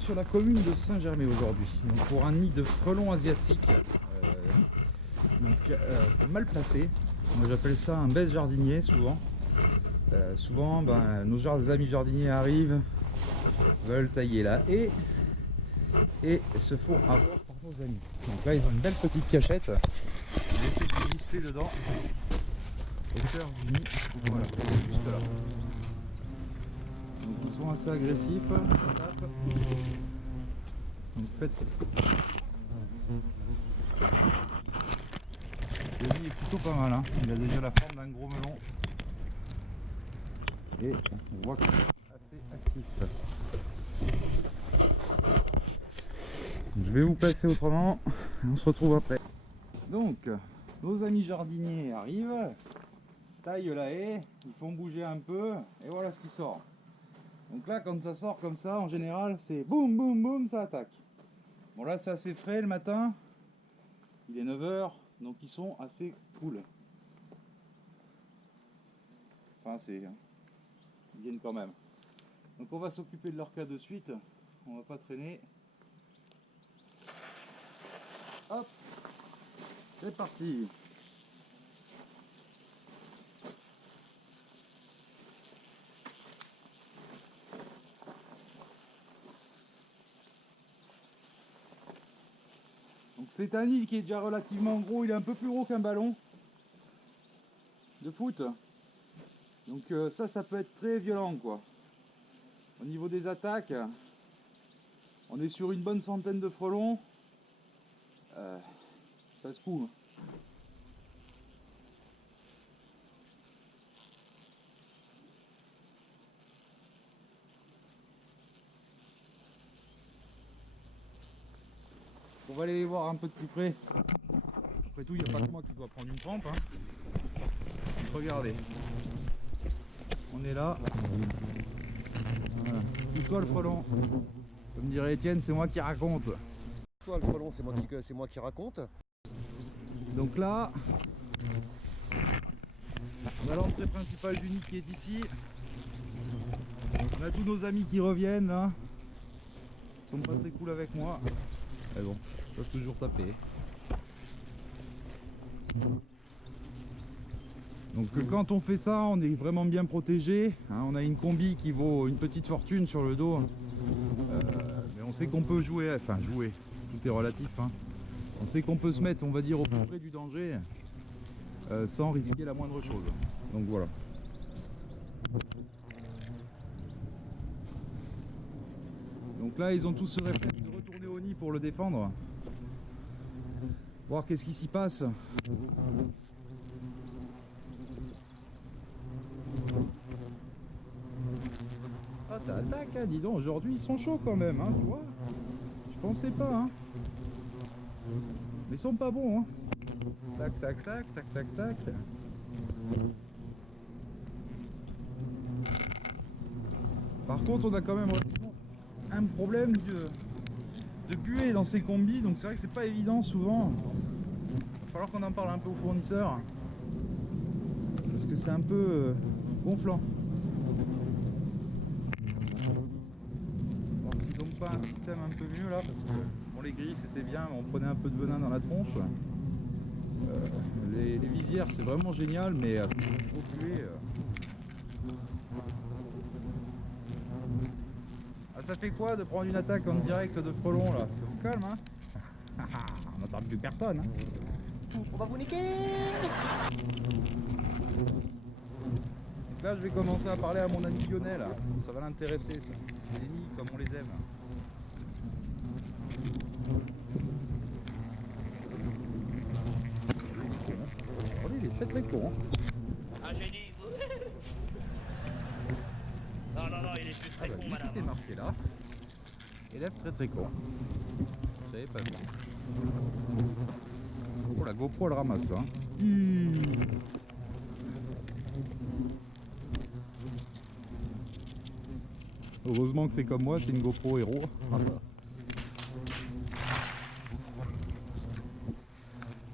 sur la commune de Saint-Germain aujourd'hui, pour un nid de frelons asiatiques mal placé. Moi j'appelle ça un baisse jardinier souvent. Souvent nos amis jardiniers arrivent, veulent tailler la haie et se font avoir par nos amis. Donc là ils ont une belle petite cachette, on va essayer de glisser dedans au cœur du nid, voilà, juste là. Donc ils sont assez agressifs, donc faites. Le nid est plutôt pas mal, hein. Il a déjà la forme d'un gros melon et on voit qu'il est assez actif. Je vais vous placer autrement, on se retrouve après. Donc nos amis jardiniers arrivent, taillent la haie, ils font bouger un peu et voilà ce qui sort. Donc là quand ça sort comme ça en général c'est boum boum boum, ça attaque. Bon là c'est assez frais le matin, il est 9 h, donc ils sont assez cool. Enfin ils viennent quand même. Donc on va s'occuper de leur cas de suite, on va pas traîner. Hop, c'est parti. Donc c'est un nid qui est déjà relativement gros, il est un peu plus gros qu'un ballon de foot. Donc ça peut être très violent quoi. Au niveau des attaques, on est sur une bonne centaine de frelons. Ça se couvre. On va aller les voir un peu de plus près. Après tout, il n'y a pas que moi qui dois prendre une trempe. Hein. Regardez. On est là. Voilà. Pousse-toi le frelon. Comme dirait Étienne, c'est moi qui raconte. Toi le frelon, c'est moi qui raconte. Donc là, on a l'entrée principale du nid qui est ici. On a tous nos amis qui reviennent là. Ils sont pas très cool avec moi. Mais bon, ils peuvent toujours taper. Donc quand on fait ça, on est vraiment bien protégé. Hein, on a une combi qui vaut une petite fortune sur le dos. Mais on sait qu'on peut jouer, tout est relatif. Hein. On sait qu'on peut se mettre, on va dire, au plus près du danger sans risquer la moindre chose. Donc voilà. Donc là, ils ont tous ce réflexe de retourner au nid pour le défendre. Voir qu'est-ce qui s'y passe. Ah, ça attaque, hein, dis donc, aujourd'hui ils sont chauds quand même, hein, tu vois. Je pensais pas, hein. Mais ils sont pas bons, hein. Tac, tac, tac, tac, tac, tac. Par contre, on a quand même un problème de buée dans ces combis, donc c'est vrai que c'est pas évident souvent. Il va falloir qu'on en parle un peu aux fournisseurs. Parce que c'est un peu gonflant. Voir s'ils n'ont pas un système un peu mieux là, parce que bon, les grilles c'était bien, mais on prenait un peu de venin dans la tronche. Les visières c'est vraiment génial, mais trop buée. Ah, ça fait quoi de prendre une attaque en direct de frelons là? Ça vous calme, hein? On n'entend plus personne, hein? On va vous niquer. Donc là je vais commencer à parler à mon ami Lionel, ça va l'intéresser ça. C'est des nids comme on les aime. Regardez, il est très très con. Un génie. Non, non, non, il est juste très con, madame. C'était marqué là. Élève très très con. J'avais pas vu. Oh, la GoPro elle ramasse là. Heureusement que c'est comme moi, c'est une GoPro héros.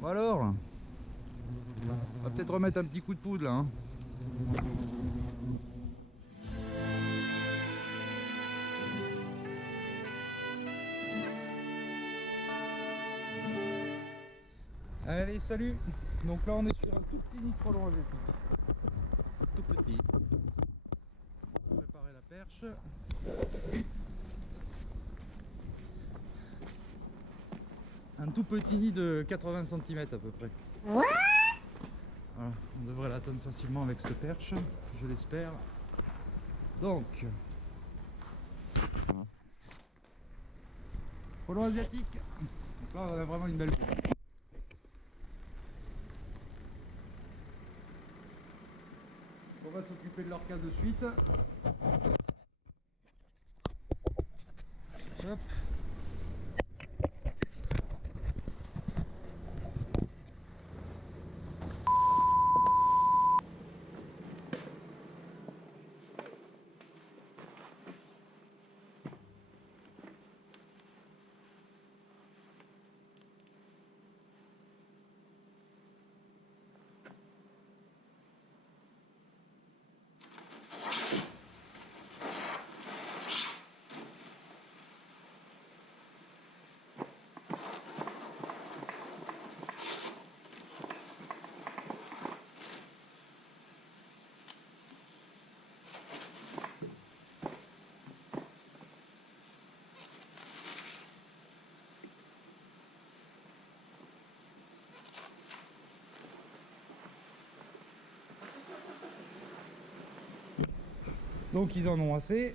Bon alors, on va peut-être remettre un petit coup de poudre là. Hein. Allez, salut. Donc là on est sur un tout petit nid de frelons asiatiques. Tout petit. On va préparer la perche. Un tout petit nid de 80 cm à peu près. Voilà, on devrait l'atteindre facilement avec cette perche, je l'espère. Donc, frelons asiatiques. Donc là on a vraiment une belle voie. On va s'occuper de leur cas de suite. Hop. Donc ils en ont assez.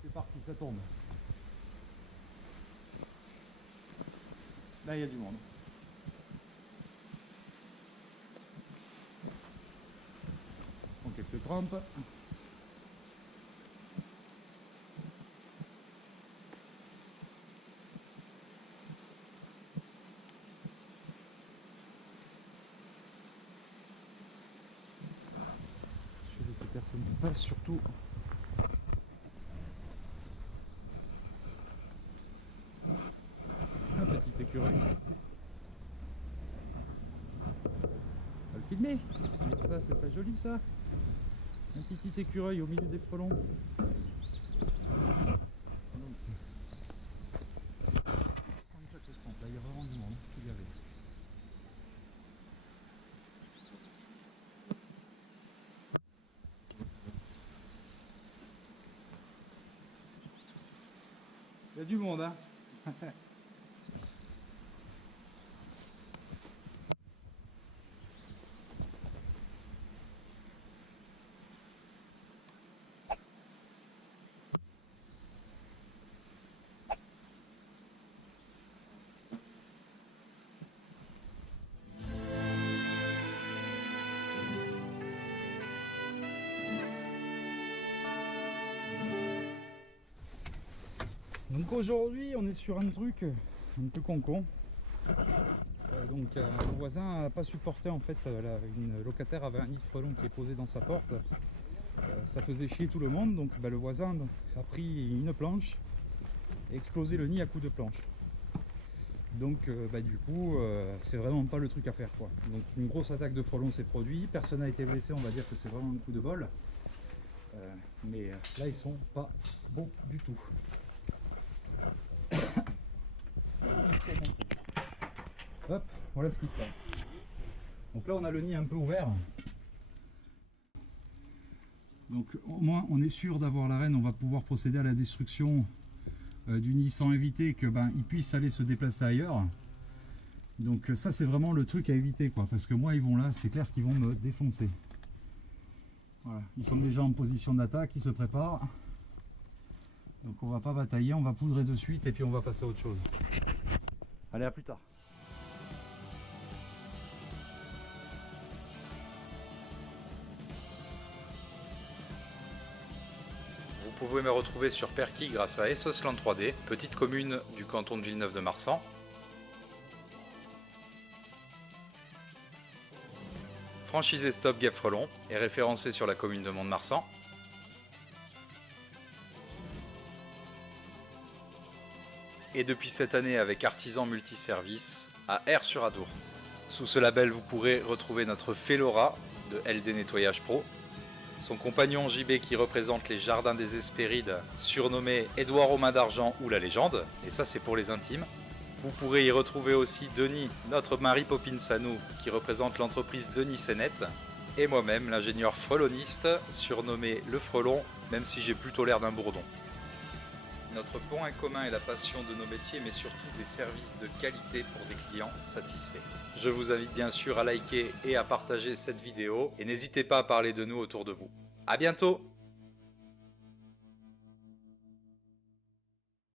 C'est parti, ça tombe. Là il y a du monde. Donc quelques trompes. Personne qui passe surtout. Un petit écureuil. On va le filmer. Ça c'est pas joli ça. Un petit écureuil au milieu des frelons. Donc, comme ça que je compte. Là il y a vraiment du monde. Je suis gavé. Il y a du monde, hein. Donc aujourd'hui on est sur un truc un peu con-con. Donc le voisin n'a pas supporté en fait, une locataire avait un nid de frelons qui est posé dans sa porte. Ça faisait chier tout le monde, donc le voisin a pris une planche et explosé le nid à coups de planche. Donc du coup c'est vraiment pas le truc à faire quoi. Donc une grosse attaque de frelons s'est produite, personne n'a été blessé, on va dire que c'est vraiment un coup de bol. Mais là ils sont pas bons du tout. Hop, voilà ce qui se passe. Donc là on a le nid un peu ouvert. Donc au moins on est sûr d'avoir la reine, on va pouvoir procéder à la destruction du nid sans éviter que il puisse aller se déplacer ailleurs. Donc ça c'est vraiment le truc à éviter quoi, parce que moi ils vont là, c'est clair qu'ils vont me défoncer. Voilà, ils sont déjà en position d'attaque, ils se préparent. Donc on va pas batailler, on va poudrer de suite et puis on va passer à autre chose. Allez, à plus tard. Vous pouvez me retrouver sur Perquis grâce à Essosland 3D, petite commune du canton de Villeneuve-de-Marsan. Franchisé Stop Guêpes Frelons est référencé sur la commune de Mont-de-Marsan. Et depuis cette année avec Artisan Multiservice à Aire-sur-Adour. Sous ce label, vous pourrez retrouver notre Félora de LD Nettoyage Pro, son compagnon JB qui représente les Jardins des Hespérides, surnommé Édouard aux mains d'argent ou la légende, et ça c'est pour les intimes. Vous pourrez y retrouver aussi Denis, notre Mary Poppins à nous, qui représente l'entreprise Denis Sénet, et moi-même, l'ingénieur freloniste, surnommé le Frelon, même si j'ai plutôt l'air d'un bourdon. Notre point commun est la passion de nos métiers, mais surtout des services de qualité pour des clients satisfaits. Je vous invite bien sûr à liker et à partager cette vidéo, et n'hésitez pas à parler de nous autour de vous. À bientôt!